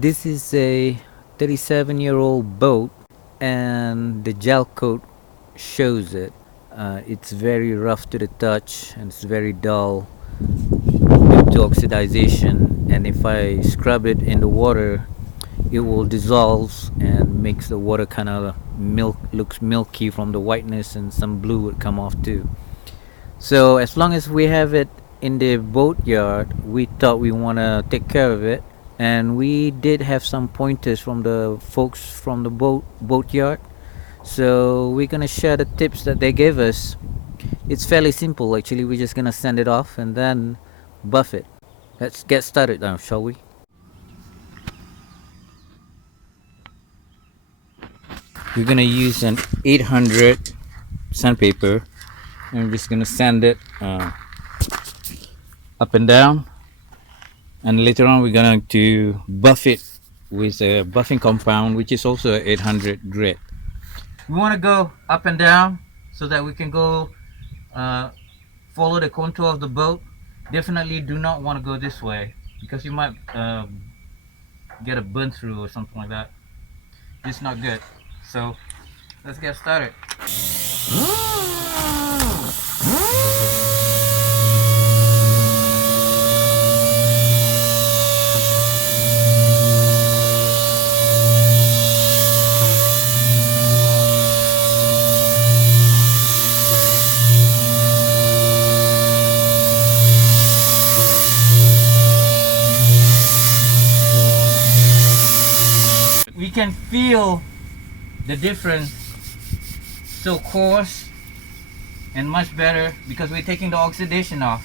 This is a 37-year-old boat, and the gel coat shows it. It's very rough to the touch and it's very dull due to oxidization. And if I scrub it in the water, it will dissolve and makes the water kind of looks milky from the whiteness, and some blue would come off too. So as long as we have it in the boat yard, we thought we want to take care of it, and we did have some pointers from the folks from the boat yard. So we're gonna share the tips that they gave us. It's fairly simple actually. We're just gonna sand it off and then buff it. Let's get started now, shall we? We're gonna use an 800 sandpaper, and we're just gonna sand it up and down, and later on we're going to buff it with a buffing compound, which is also 800 grit. We want to go up and down so that we can go follow the contour of the boat. Definitely do not want to go this way because you might get a burn through or something like that. It's not good. So let's get started. We can feel the difference, so coarse and much better because we're taking the oxidation off.